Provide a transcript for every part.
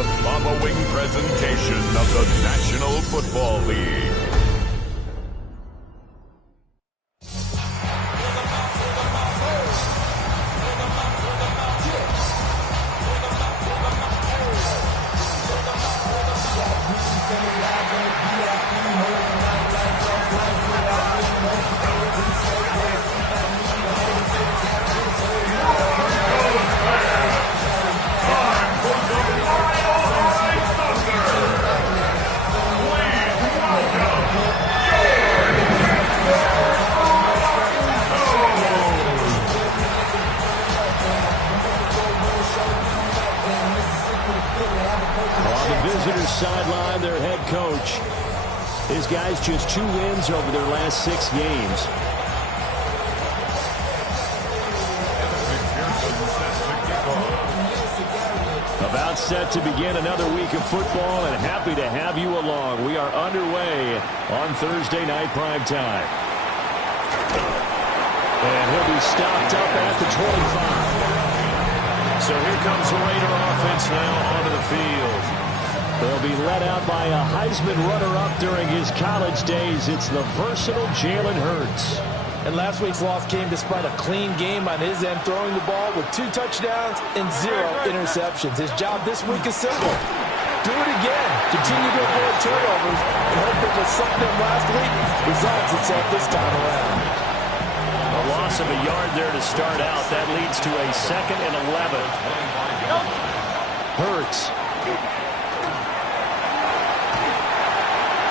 the following presentation of the National Football League. Sideline, their head coach. His guys just 2 wins over their last 6 games. About set to begin another week of football, and happy to have you along. We are underway on Thursday night prime time. And he'll be stopped up at the 25. So here comes the Raider offense now onto the field. They'll be led out by a Heisman runner-up during his college days. It's the versatile Jalen Hurts. And last week's loss came despite a clean game on his end, throwing the ball with 2 touchdowns and 0 interceptions. His job this week is simple. Do it again. Continue to avoid turnovers and hope that what sucked them last week resolves itself this time around. A loss of a yard there to start out. That leads to a 2nd and 11. Hurts.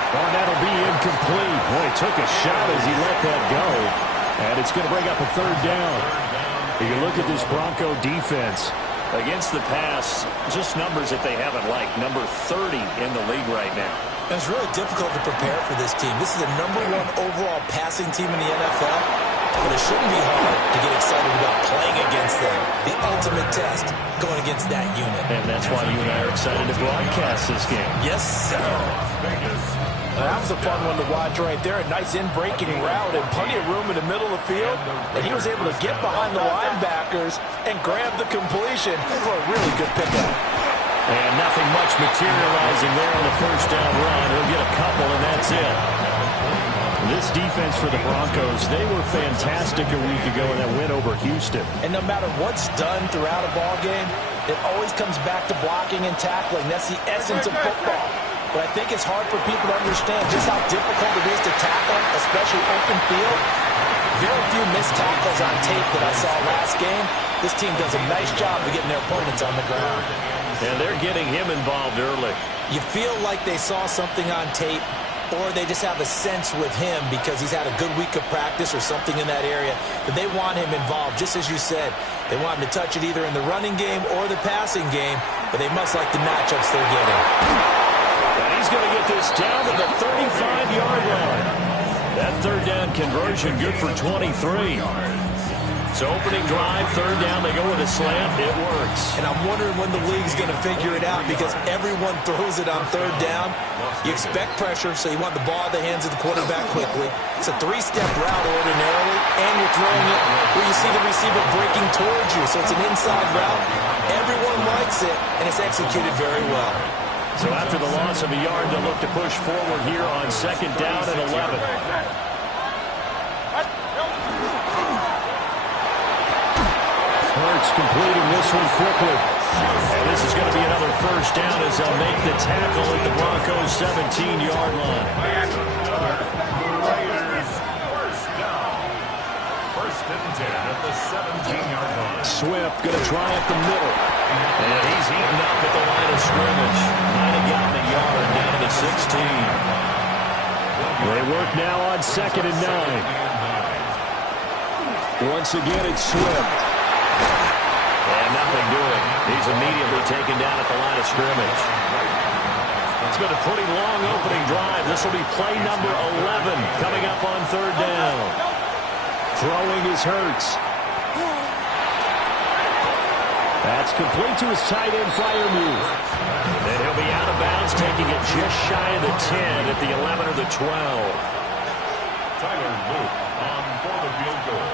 Oh, that'll be incomplete. Boy, he took a shot as he let that go. And it's going to bring up a 3rd down. You look at this Bronco defense. Against the pass, just numbers that they haven't liked. Number 30 in the league right now. And it's really difficult to prepare for this team. This is the #1 overall passing team in the NFL. But it shouldn't be hard to get excited about playing against them. The ultimate test going against that unit. And that's why you and I are excited to broadcast this game. Yes, sir. That was a fun one to watch right there. A nice in-breaking route and plenty of room in the middle of the field. And he was able to get behind the linebackers and grab the completion for a really good pickup. And nothing much materializing there on the 1st down run. He'll get a couple, and that's it. This defense for the Broncos, they were fantastic a week ago in that win over Houston. And no matter what's done throughout a ball game, it always comes back to blocking and tackling. That's the essence of football. But I think it's hard for people to understand just how difficult it is to tackle, especially open field. Very few missed tackles on tape that I saw last game. This team does a nice job of getting their opponents on the ground. And they're getting him involved early. You feel like they saw something on tape, or they just have a sense with him because he's had a good week of practice or something in that area, that they want him involved. Just as you said, they want him to touch it either in the running game or the passing game, but they must like the matchups they're getting. And he's going to get this down to the 35-yard line. That 3rd down conversion good for 23. So opening drive, 3rd down, they go with a slant. It works. And I'm wondering when the league's going to figure it out because everyone throws it on 3rd down. You expect pressure, so you want the ball in the hands of the quarterback quickly. It's a 3-step route ordinarily, and you're throwing it where you see the receiver breaking towards you. So it's an inside route. Everyone likes it, and it's executed very well. So after the loss of a yard, they'll look to push forward here on 2nd down and 11. Hurts completing this one quickly. And this is going to be another 1st down as they'll make the tackle at the Broncos' 17-yard line. Raiders, 1st down. 1st and 10 at the 17-yard line. Swift going to try up the middle. And he's eaten up at the line of scrimmage. Might have gotten a yard down to the 16. They work now on 2nd and 9. Once again, it's Swift. And nothing doing. He's immediately taken down at the line of scrimmage. It's been a pretty long opening drive. This will be play number 11 coming up on 3rd down. Throwing is Hurts. That's complete to his tight end flyer move. And he'll be out of bounds, taking it just shy of the 10 at the 11 or the 12. Tyler Luke on for the field goal.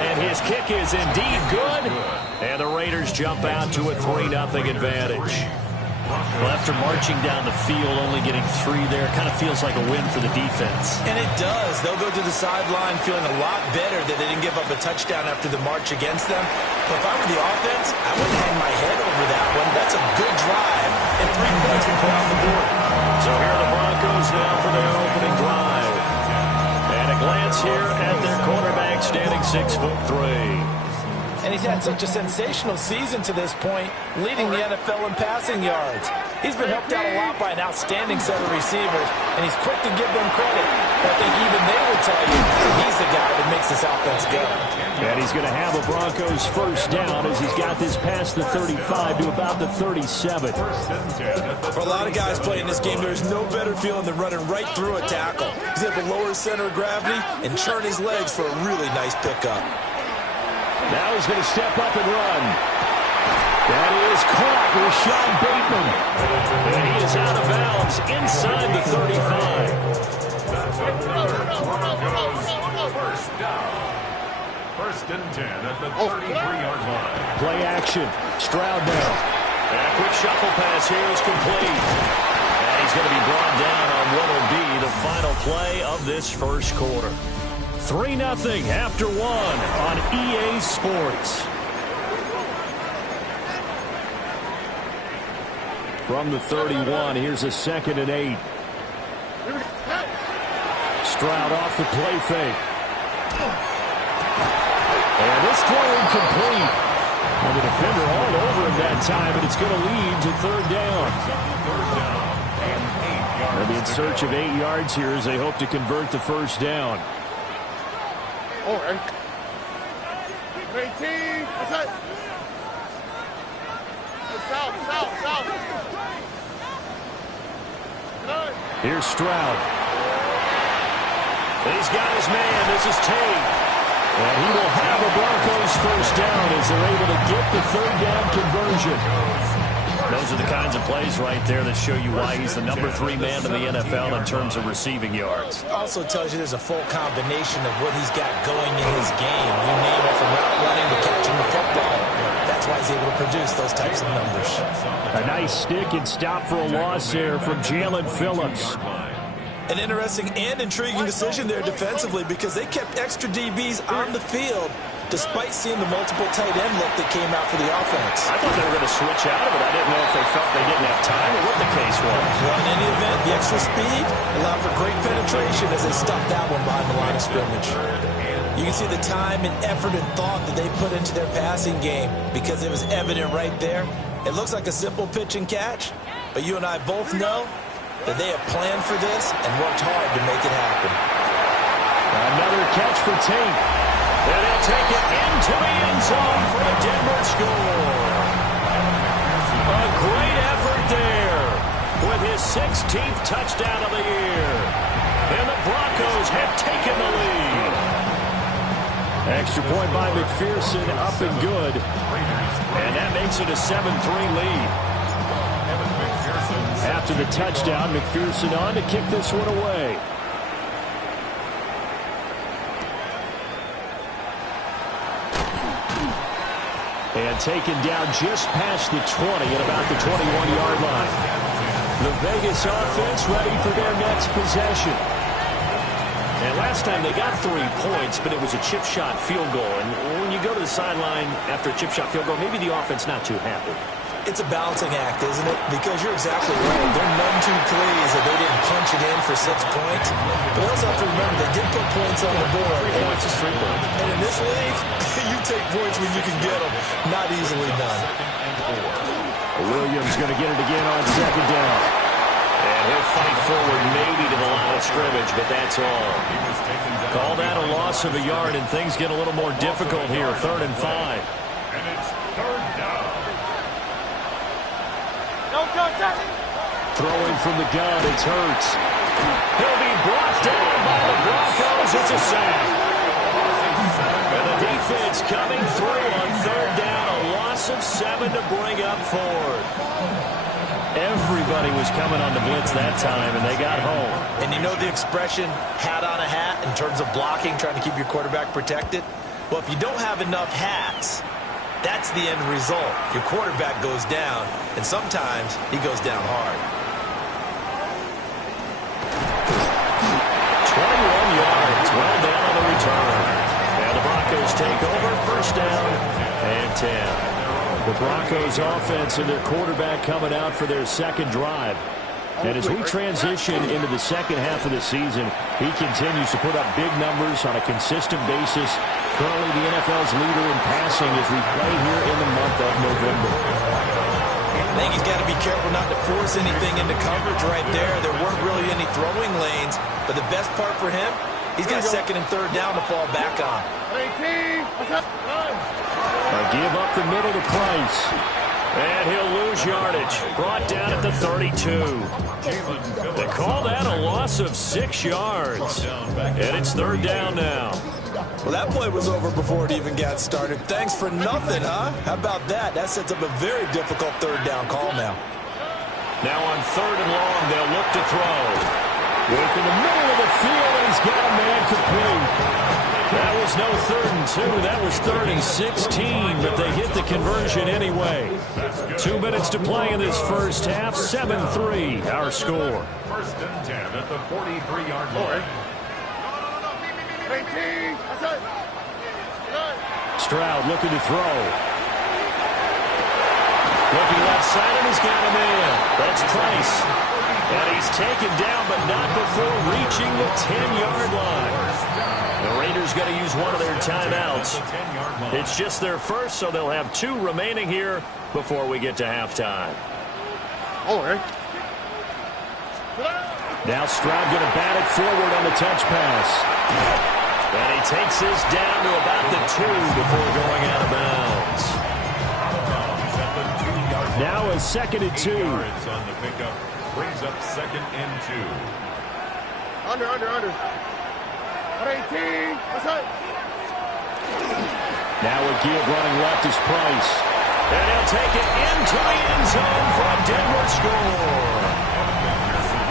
And his kick is indeed good. And the Raiders jump out to a 3-0 advantage. Well, after marching down the field, only getting 3 there, kind of feels like a win for the defense. And it does. They'll go to the sideline feeling a lot better that they didn't give up a touchdown after the march against them. But if I were the offense, I wouldn't hang my head over that one. That's a good drive, and 3 points will put on the board. So here are the Broncos now for their opening drive. And a glance here at their quarterback, standing 6'3". And he's had such a sensational season to this point, leading the NFL in passing yards. He's been helped out a lot by an outstanding set of receivers, and he's quick to give them credit. But I think even they would tell you he's the guy that makes this offense go. And he's going to have a Broncos first down as he's got this past the 35 to about the 37. For a lot of guys playing this game, there's no better feeling than running right through a tackle. He's able to lower his center of gravity and churn his legs for a really nice pickup. Now he's going to step up and run. That is caught, Rashad Bateman. And he is out of bounds inside the 35. First down. First and 10 at the 33-yard line. Play action. Stroud now. And a quick shuffle pass here is complete. And he's going to be brought down on what will be the final play of this first quarter. 3-0 after 1 on EA Sports. From the 31, here's a 2nd and 8. Stroud off the play fake. And this throw incomplete. And the defender all over him that time, and it's going to lead to 3rd down. They'll be in search of 8 yards here as they hope to convert the first down. Here's Stroud. He's got his man. This is Tate. And he will have a Broncos first down as they're able to get the 3rd down conversion. Those are the kinds of plays right there that show you why he's the number 3 man in the NFL in terms of receiving yards. Also tells you there's a full combination of what he's got going in his game. You name it, from route running to catching the football. That's why he's able to produce those types of numbers. A nice stick and stop for a loss there from Jalen Phillips. An interesting and intriguing decision there defensively because they kept extra DBs on the field despite seeing the multiple tight end look that came out for the offense. I thought they were going to switch out of it. I didn't know if they felt they didn't have time or what the case was. Well, in any event, the extra speed allowed for great penetration as they stuffed that one behind the line of scrimmage. You can see the time and effort and thought that they put into their passing game because it was evident right there. It looks like a simple pitch and catch, but you and I both know that they have planned for this and worked hard to make it happen. Another catch for Tate. And they'll take it into the end zone for a Denver score. A great effort there with his 16th touchdown of the year. And the Broncos have taken the lead. Extra point by McPherson, up and good. And that makes it a 7-3 lead. After the touchdown, McPherson on to kick this one away. And taken down just past the 20 at about the 21-yard line. The Vegas offense ready for their next possession. And last time they got 3 points, but it was a chip shot field goal. And when you go to the sideline after a chip shot field goal, maybe the offense not too happy. It's a balancing act, isn't it? Because you're exactly right. They're none too pleased that they didn't punch it in for 6 points. But also have to remember they did put points on the board. 3 points is 3 points. And in this league, you take points when you can get them. Not easily done. Williams going to get it again on 2nd down. And he'll fight forward maybe to the line of scrimmage, but that's all. Call that a loss of a yard, and things get a little more difficult here. 3rd and 5. And it's 3rd down. Throwing from the gun, it's Hurts. He'll be brought down by the Broncos. It's a sack. And the defense coming through on 3rd down. A loss of 7 to bring up 4th. Everybody was coming on the blitz that time, and they got home. And you know the expression, hat on a hat, in terms of blocking, trying to keep your quarterback protected? Well, if you don't have enough hats, that's the end result. Your quarterback goes down, and sometimes he goes down hard. 21 yards, well down on the return. And the Broncos take over, first down and 10. The Broncos offense and their quarterback coming out for their second drive. And as we transition into the second half of the season, he continues to put up big numbers on a consistent basis. Currently the NFL's leader in passing as we play here in the month of November. I think he's got to be careful not to force anything into coverage right there. There weren't really any throwing lanes, but the best part for him, he's got second and third down to fall back on. A give up the middle to Price. And he'll lose yardage. Brought down at the 32. They call that a loss of 6 yards. And it's third down now. Well, that play was over before it even got started. Thanks for nothing, huh? How about that? That sets up a very difficult third down call now. Now on third and long, they'll look to throw. Work in the middle of the field, and he's got a man complete. That was no 3rd and 2. That was 3rd and 16, but they hit the conversion anyway. 2 minutes to play in this first half. 7-3, our score. First and 10 at the 43-yard line. Stroud looking to throw. Looking left side, and he's got him in. That's Price. And he's taken down, but not before reaching the 10-yard line. The Raiders going to use one of their timeouts. It's just their first, so they'll have 2 remaining here before we get to halftime. Now Stroud going to bat it forward on the touch pass. And he takes this down to about the 2 before going out of bounds. Now a 2nd and 2. On the pickup brings up 2nd and 2. Under. 18. Now a give running left is Price. And he'll take it into the end zone for a Denver score.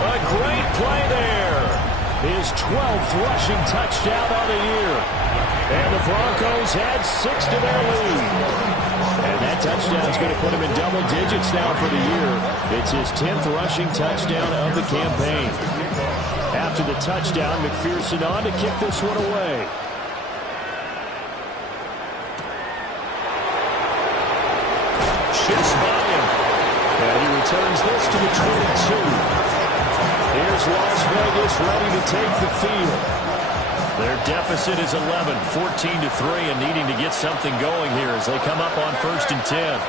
A great play there. His 12th rushing touchdown of the year. And the Broncos add 6 to their lead. And that touchdown is going to put him in double digits now for the year. It's his 10th rushing touchdown of the campaign. After the touchdown, McPherson on to kick this one away. Shifts by him. And he returns this to the 22. Here's Las Vegas ready to take the field. Their deficit is 11, 14-3, and needing to get something going here as they come up on 1st and 10.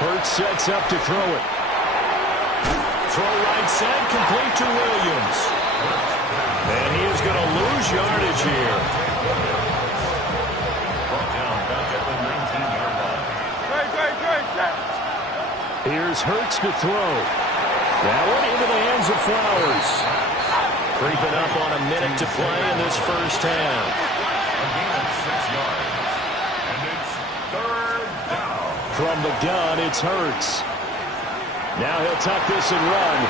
Hurts sets up to throw it. Throw right side, complete to Williams. And he is going to lose yardage here. Brought down back at the 19-yard line. Here's Hurts to throw. That one into the hands of Flowers. Creeping up on a minute to play in this first half. A gain of 6 yards. And it's third down. From the gun, it's Hurts. Now he'll tuck this and run.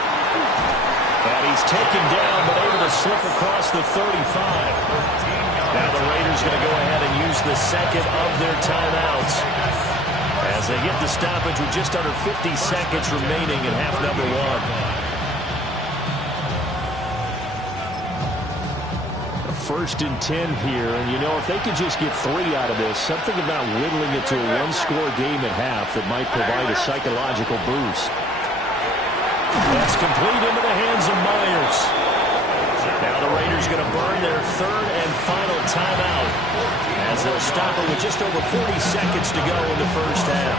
And he's taken down, but able to slip across the 35. Now the Raiders going to go ahead and use the second of their timeouts as they get the stoppage with just under 50 seconds remaining in half number 1. First and 10 here, and you know, if they could just get 3 out of this, something about whittling it to a 1-score game at half that might provide a psychological boost. That's complete into the hands of Myers. Now the Raiders going to burn their 3rd and final timeout as they'll stop it with just over 40 seconds to go in the first half.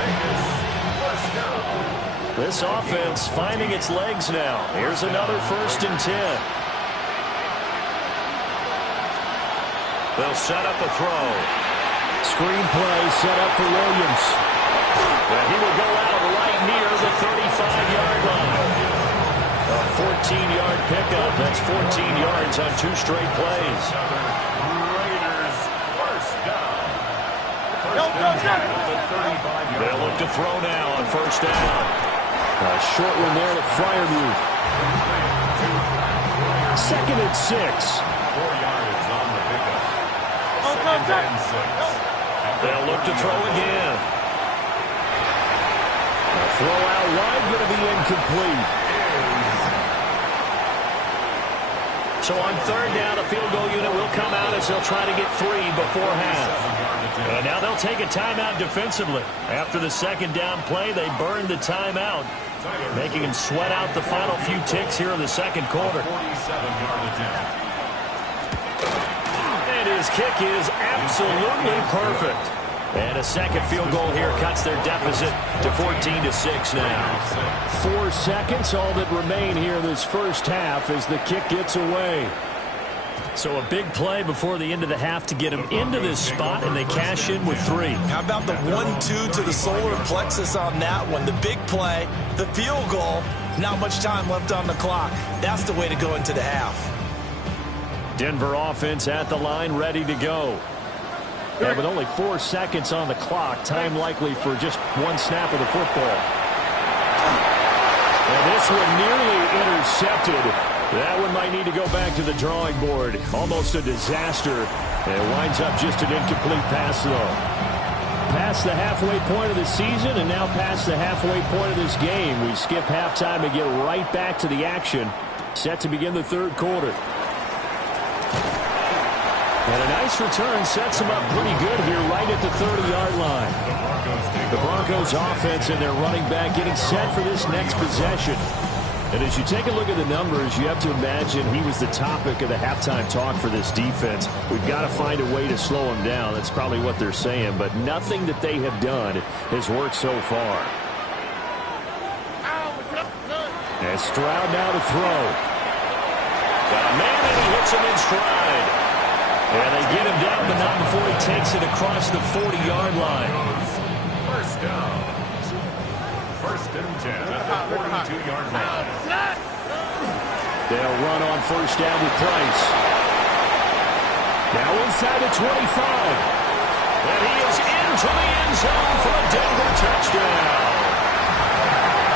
This offense finding its legs now. Here's another 1st and 10. They'll set up a throw. Screen play set up for Williams. And he will go out right near the 35-yard line. A 14-yard pickup. That's 14 yards on 2 straight plays. Raiders first down. First and 10 at the 35-yard line. They'll look to throw now on 1st down. A short one there to Fryermuth. 2nd and 6. 4 yards on the pickup. 2nd and 6. They'll look to throw again. A throw out wide, going to be incomplete. So on 3rd down, a field goal unit will come out as they'll try to get 3 before half. And now they'll take a timeout defensively. After the 2nd down play, they burned the timeout, making him sweat out the final few ticks here in the 2nd quarter. 47-yard attempt. And his kick is absolutely perfect. And a 2nd field goal here cuts their deficit to 14-6 now. 4 seconds, all that remain here this first half as the kick gets away. So a big play before the end of the half to get them into this spot, and they cash in with 3. How about the 1-2 to the solar plexus on that one? The big play, the field goal, not much time left on the clock. That's the way to go into the half. Denver offense at the line, ready to go. And with only 4 seconds on the clock, time likely for just 1 snap of the football. And this one nearly intercepted. That one might need to go back to the drawing board. Almost a disaster. And it winds up just an incomplete pass, though. Past the halfway point of the season and now past the halfway point of this game. We skip halftime and get right back to the action. Set to begin the 3rd quarter. And a nice return sets them up pretty good here right at the 30-yard line. The Broncos offense and their running back getting set for this next possession. And as you take a look at the numbers, you have to imagine he was the topic of the halftime talk for this defense. We've got to find a way to slow him down. That's probably what they're saying. But nothing that they have done has worked so far. And Stroud now to throw. Got a man, and he hits him in stride. And they get him down, but not before he takes it across the 40-yard line. First down. 1st and 10 at the 42-yard line. They'll run on 1st down with Price. Now inside the 25. And he is into the end zone for a Denver touchdown.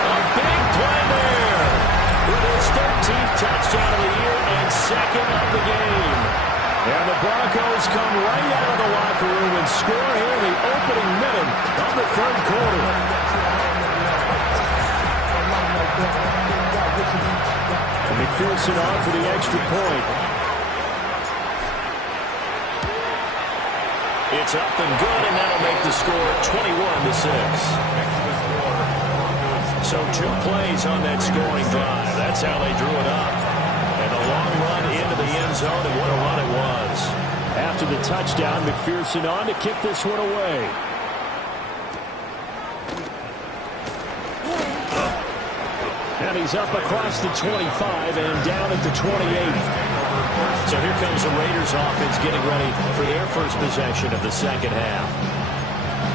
A big play there with his 13th touchdown of the year and 2nd of the game. And the Broncos come right out of the locker room and score here in the opening minute of the 3rd quarter. And McPherson on for the extra point. It's up and good, and that'll make the score 21-6. So 2 plays on that scoring drive. That's how they drew it up. And a long run into the end zone, and what a run it was. After the touchdown, McPherson on to kick this one away. And he's up across the 25 and down at the 28. So here comes the Raiders offense getting ready for their first possession of the 2nd half.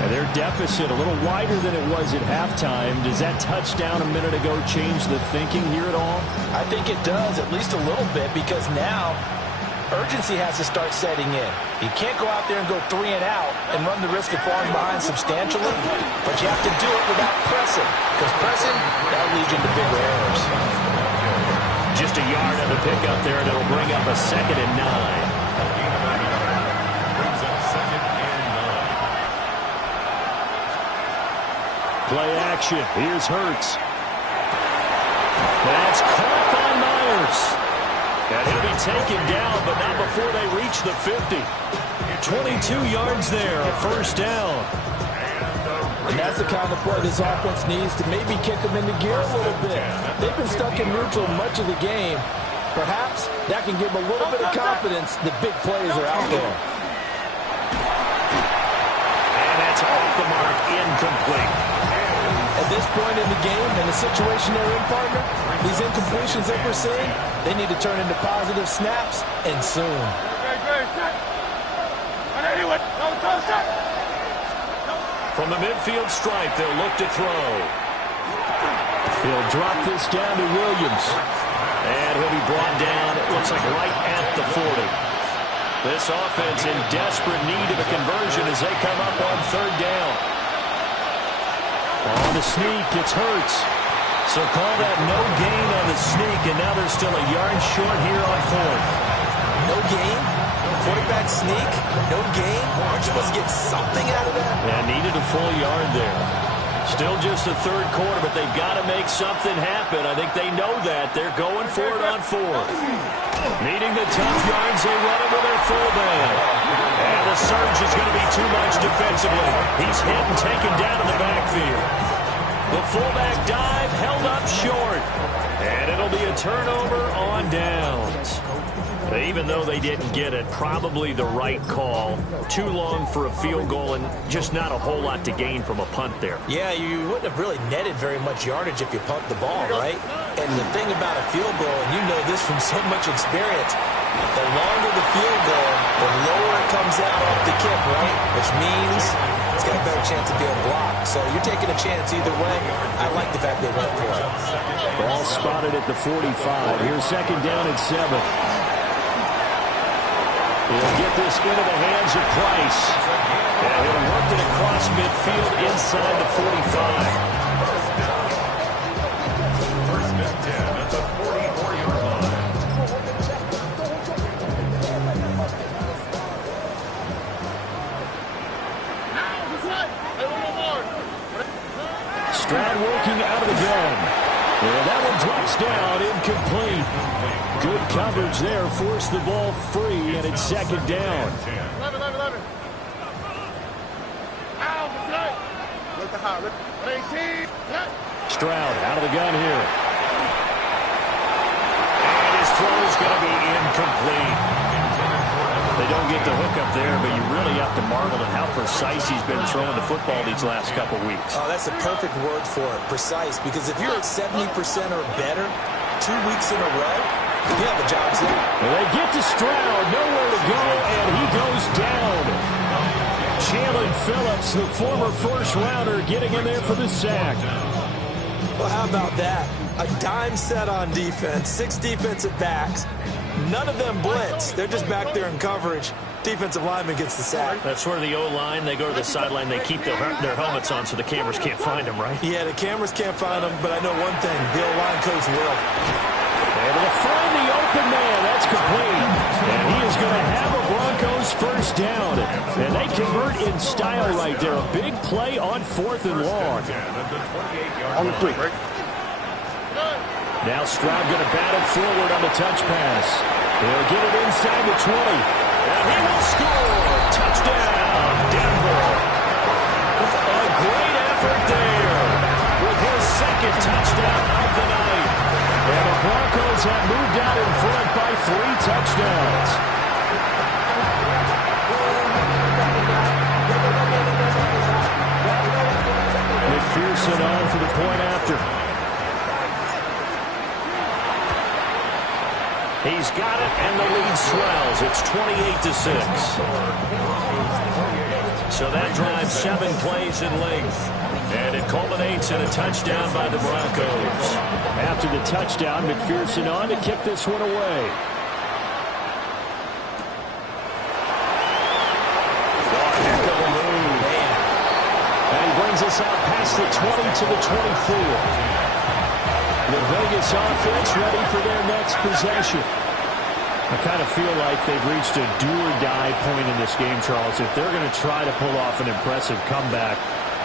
And their deficit a little wider than it was at halftime. Does that touchdown a minute ago change the thinking here at all? I think it does, at least a little bit, because now urgency has to start setting in. You can't go out there and go 3 and out and run the risk of falling behind substantially, but you have to do it without pressing, because pressing, that'll lead you into bigger errors. Just a yard on the pickup there, and it'll bring up a 2nd and 9. Brings up 2nd and 9. Play action. Here's Hurts. That's caught by Myers. And he'll be taken down, but not before they reach the 50. 22 yards there, a 1st down. And that's the kind of play this offense needs to maybe kick them into gear a little bit. They've been stuck in neutral much of the game. Perhaps that can give them a little bit of confidence that big plays are out there. And that's off the mark, incomplete. At this point in the game, in the situation they're in, partner, these incompletions that we're seeing, they need to turn into positive snaps, and soon. From the midfield stripe, they'll look to throw. He'll drop this down to Williams. And he'll be brought down, it looks like right at the 40. This offense in desperate need of a conversion as they come up on 3rd down. On the sneak, it's Hurts. So call that no gain on the sneak, and now they're still a yard short here on fourth. No gain? Quarterback sneak? No gain? Aren't you supposed to get something out of that? Yeah, needed a full yard there. Still just the third quarter, but they've got to make something happen. I think they know that. They're going for it on fourth. Needing the tough yards, they run it with their fullback. And the surge is going to be too much defensively. He's hit and taken down in the backfield. The fullback dive held up short. And it'll be a turnover on downs. Even though they didn't get it, probably the right call. Too long for a field goal and just not a whole lot to gain from a punt there. Yeah, you wouldn't have really netted very much yardage if you punt the ball, right? And the thing about a field goal, and you know this from so much experience, the longer the field goal, the lower it comes out off the kick, right? Which means it's got a better chance of being blocked. So you're taking a chance either way. I like the fact they went for it. Ball spotted at the 45. Here's second down at 7. He'll get this into the hands of Price. And he'll work it across midfield inside the 45. First and 10 at the 44-yard line. Stroud working out of the gun. And that one drops down, incomplete. Good coverage there, forced the ball free, and it's second down. 11. Stroud out of the gun here. And his throw is going to be incomplete. They don't get the hook up there, but you really have to marvel at how precise he's been throwing the football these last couple weeks. Oh, that's the perfect word for it, precise. Because if you're at 70% or better 2 weeks in a row, yeah, the job's there. And they get to Stroud, nowhere to go, and he goes down. Jalen Phillips, the former first-rounder, getting in there for the sack. Well, how about that? A dime set on defense, 6 defensive backs. None of them blitz. They're just back there in coverage. Defensive lineman gets the sack. That's where the O-line, they go to the sideline, they keep their helmets on so the cameras can't find them, right? Yeah, the cameras can't find them, but I know one thing. The O-line coach will. Able to find the open man. That's complete. And he is going to have a Broncos first down. And they convert in style right there. A big play on 4th and long. On the 3. Now Stroud going to bat it forward on the touch pass. He'll get it inside the 20. And he will score. Touchdown, Denver. A great effort there with his second touchdown of the night. And the Broncos have moved out in front by 3 touchdowns. McPherson on for the point after. He's got it, and the lead swells. It's 28-6. So that drives 7 plays in length. And it culminates in a touchdown by the Broncos. After the touchdown, McPherson on to kick this one away. Heck of a move. And he brings us out past the 20 to the 24. The Vegas offense ready for their next possession. I kind of feel like they've reached a do-or-die point in this game, Charles. If they're going to try to pull off an impressive comeback,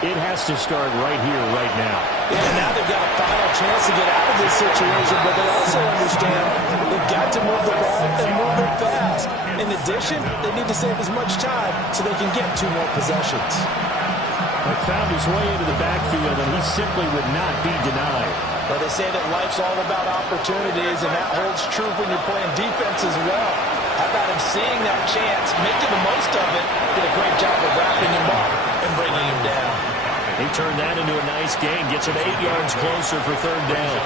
it has to start right here, right now. Yeah, now they've got a final chance to get out of this situation, but they also understand they've got to move the ball and move it fast. In addition, they need to save as much time so they can get 2 more possessions. He found his way into the backfield, and he simply would not be denied. But they say that life's all about opportunities, and that holds true when you're playing defense as well. How about him seeing that chance, making the most of it, did a great job of wrapping him up and bringing him down. He turned that into a nice gain, gets him 8 yards closer for 3rd down.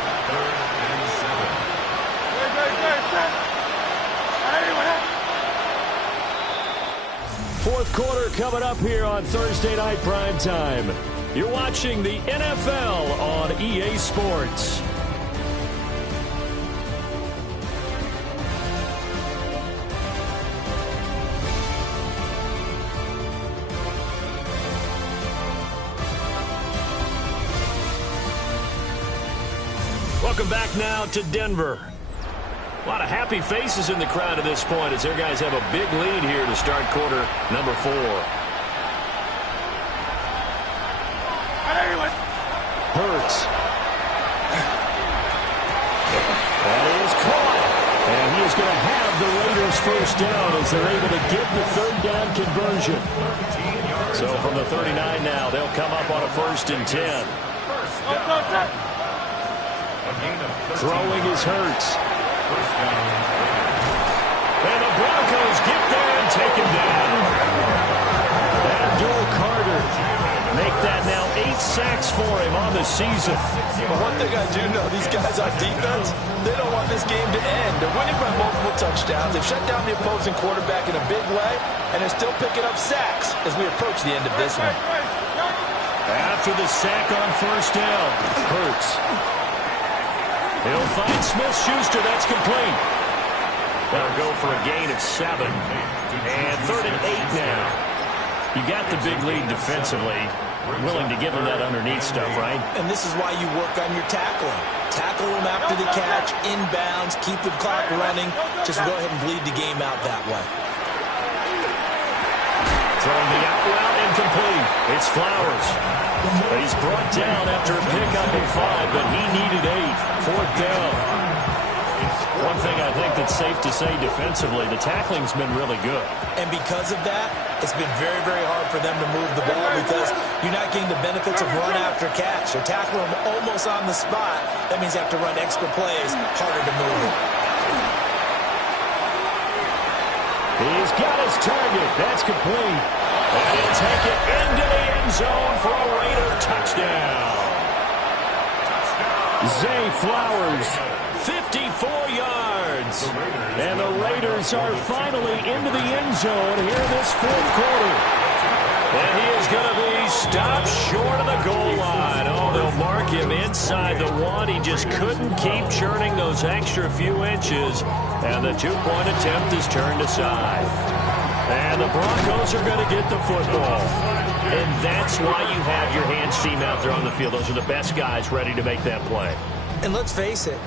Fourth quarter coming up here on Thursday Night Primetime. You're watching the NFL on EA Sports. Welcome back now to Denver. A lot of happy faces in the crowd at this point as their guys have a big lead here to start quarter number 4. Hurts. That is caught. And he is going to have the Raiders first down as they're able to get the third down conversion. So from the 39 now, they'll come up on a 1st and 10. Throwing is Hurts. And the Broncos get there and take him down. Abdul Carter make that now 8 sacks for him on the season. But one thing I do know, these guys on defense, they don't want this game to end. They're winning by multiple touchdowns. They've shut down the opposing quarterback in a big way, and they're still picking up sacks as we approach the end of this one. After the sack on 1st down, Hurts. He'll find Smith-Schuster. That's complete. That'll go for a gain of 7. And 3rd and 8 now. You got the big lead defensively. Willing to give them that underneath stuff, right? And this is why you work on your tackling. Tackle them after the catch, inbounds, keep the clock running. Just go ahead and bleed the game out that way. Throwing the out route incomplete. It's Flowers. He's brought down after a pickup of 5, but he needed 8. 4th down. One thing I think that's safe to say defensively, the tackling's been really good. And because of that, it's been very, very hard for them to move the ball because you're not getting the benefits of run after catch. You're tackling them almost on the spot. That means you have to run extra plays, harder to move it. He's got his target. That's complete. And he'll take it into the end zone for a Raider touchdown. Zay Flowers. 54 yards. And the Raiders are finally into the end zone here in this 4th quarter. And he is going to be stopped short of the goal line. Oh, they'll mark him inside the 1. He just couldn't keep churning those extra few inches. And the 2-point attempt is turned aside. And the Broncos are going to get the football. And that's why you have your hands team out there on the field. Those are the best guys ready to make that play. And let's face it,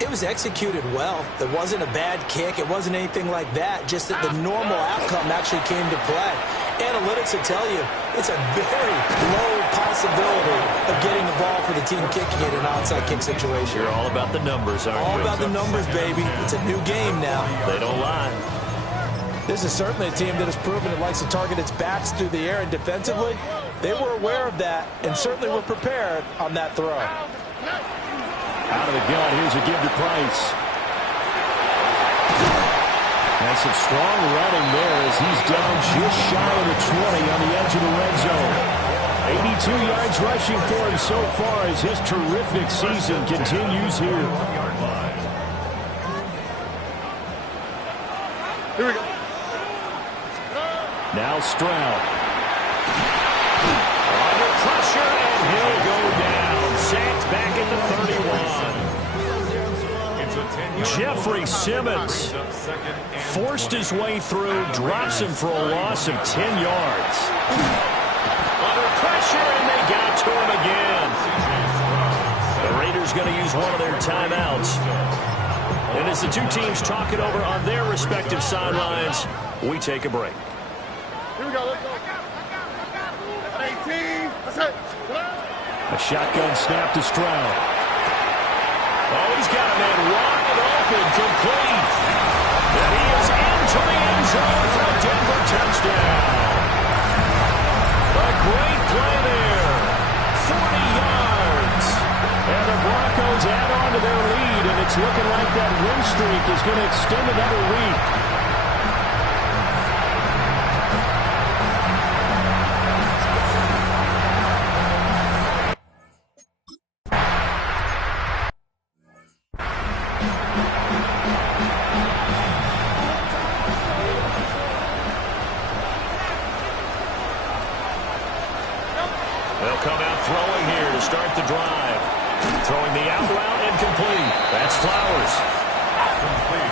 it was executed well. It wasn't a bad kick. It wasn't anything like that. Just that the normal outcome actually came to play. Analytics will tell you it's a very low possibility of getting the ball for the team kicking it in an onside kick situation. You're all about the numbers, aren't you? All about the numbers, baby. It's a new game now. They don't lie. This is certainly a team that has proven it likes to target its backs through the air, and defensively, they were aware of that and certainly were prepared on that throw. Out of the gun, here's a give to Price. And some strong running there as he's down just shy of the 20 on the edge of the red zone. 82 yards rushing for him so far as his terrific season continues here. Here we go. Now Stroud. Under pressure, and he'll go down. Sacked back at the 31. Jeffrey Simmons forced his way through, drops him for a loss of 10 yards. Under pressure, and they got to him again. The Raiders going to use one of their timeouts. And as the two teams talk it over on their respective sidelines, we take a break. Here we go. Let's go. 18. That's it. A shotgun snap to Stroud. Oh, he's got a man wide open, complete. And he is into the end zone for a Denver touchdown. A great play there. 40 yards. And the Broncos add on to their lead, and it's looking like that win streak is going to extend another week. They'll come out throwing here to start the drive. Throwing the out route incomplete. That's Flowers.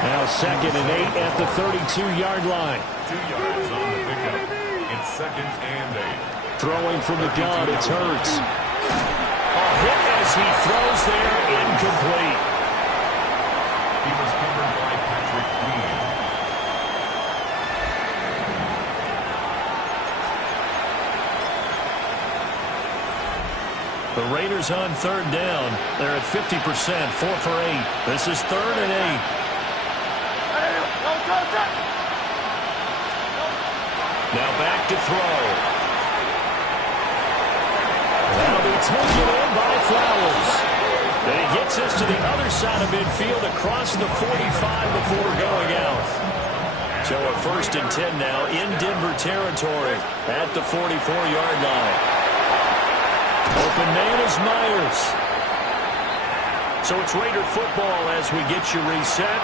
Now 2nd and 8 at the 32-yard line. 2 yards on the pickup. It's 2nd and 8. Throwing from the gun, it's Hurts. A hit as he throws there, incomplete. The Raiders on third down. They're at 50%, 4 for 8. This is 3rd and 8. Now back to throw. That'll be taken in by Flowers. And he gets us to the other side of midfield across the 45 before going out. So a 1st and 10 now in Denver territory at the 44-yard line. Open man is Myers. So it's Raider football as we get you reset.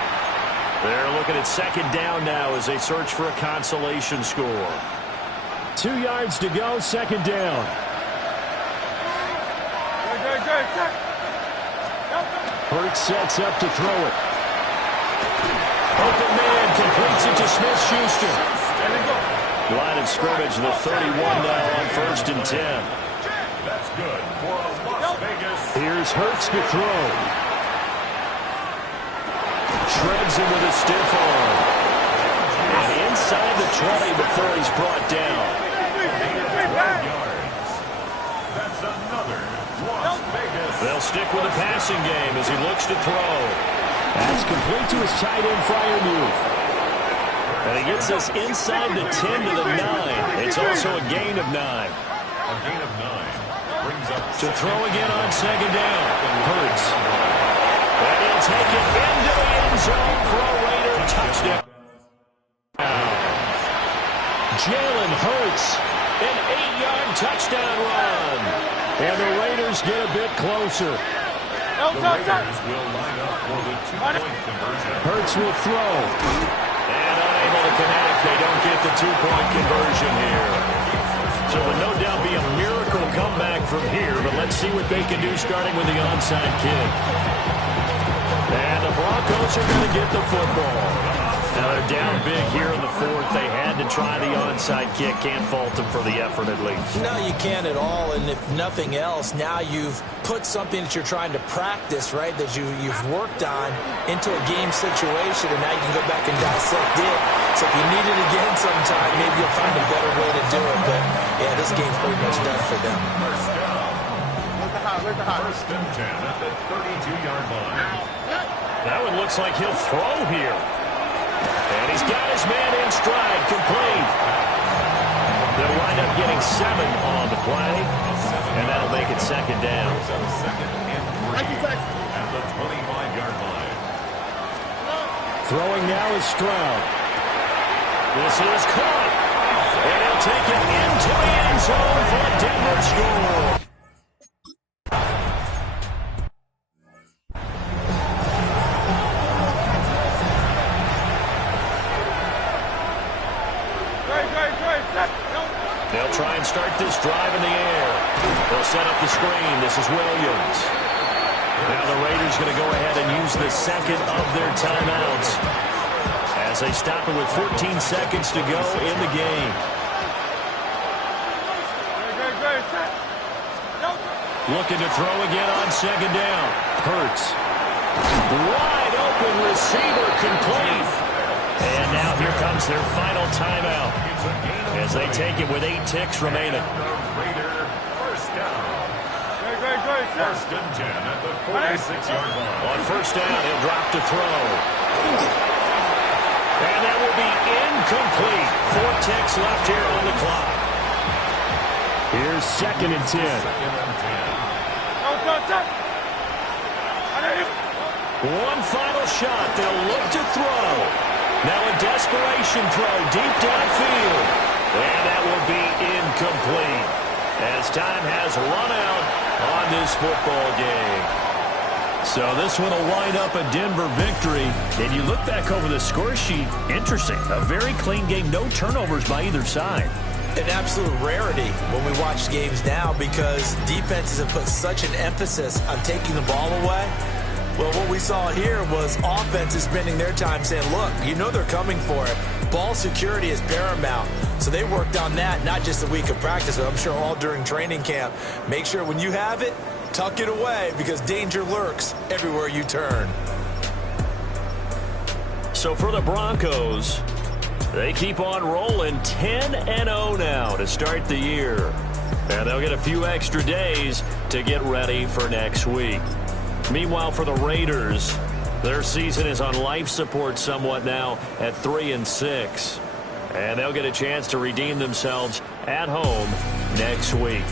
They're looking at 2nd down now as they search for a consolation score. 2 yards to go, 2nd down. Hurts sets up to throw it. Open man completes it to Smith-Schuster. Line of scrimmage, the 31 now on 1st and 10. That's good for a Las Vegas. Here's Hurts to throw. Shreds him with a stiff arm. And inside the 20 before he's brought down. Yards. That's another Las Vegas. They'll stick with the passing game as he looks to throw. That's complete to his tight end Freiermuth. And he gets us inside the 10 to the 9. It's also a gain of 9. A gain of 9. Brings up To throw again on 2nd down. Hurts. And he'll take it into the end zone for a Raider touchdown. Jalen Hurts, an 8-yard touchdown run. And the Raiders get a bit closer. the Raiders will line up for the 2-point conversion. Hurts will throw. And unable to connect. They don't get the 2-point conversion here. So it will no doubt be a miracle comeback from here, but let's see what they can do starting with the onside kick. And the Broncos are going to get the football. Now they're down big here in the 4th. They had to try the onside kick. Can't fault them for the effort at least. No, you can't at all. And if nothing else, now you've put something that you're trying to practice, right, that you've worked on into a game situation, and now you can go back and dissect it. So if you need it again sometime, maybe you'll find a better way to do it. But, yeah, this game's pretty much done for them. First down. First and 10 at the 32-yard line. That one looks like he'll throw here. And he's got his man in stride, complete. They'll wind up getting 7 on the play, and that'll make it 2nd down. Second and 3 at the 25-yard line. Throwing now is Stroud. This is caught. And he'll take it into the end zone for a Denver score. They'll try and start this drive in the air. They'll set up the screen. This is Williams. Now the Raiders going to go ahead and use the 2nd of their timeouts as they stop it with 14 seconds to go in the game. Looking to throw again on 2nd down. Hurts. Wide open receiver complete. And now here comes their final timeout as they take it with 8 ticks remaining. Raider first down. First and 10 at the 46-yard line. On 1st down, he'll drop to throw. And that will be incomplete. 4 ticks left here on the clock. Here's 2nd and 10. One final shot. They'll look to throw. Now a desperation throw deep downfield. And that will be incomplete as time has run out on this football game. So this one will wind up a Denver victory. And you look back over the score sheet, interesting. A very clean game, no turnovers by either side. An absolute rarity when we watch games now because defenses have put such an emphasis on taking the ball away. Well, what we saw here was offenses spending their time saying, look, you know they're coming for it. Ball security is paramount. So they worked on that, not just a week of practice, but I'm sure all during training camp. Make sure when you have it, tuck it away because danger lurks everywhere you turn. So for the Broncos, they keep on rolling 10-0 now to start the year. And they'll get a few extra days to get ready for next week. Meanwhile, for the Raiders, their season is on life support somewhat now at 3-6. And they'll get a chance to redeem themselves at home next week.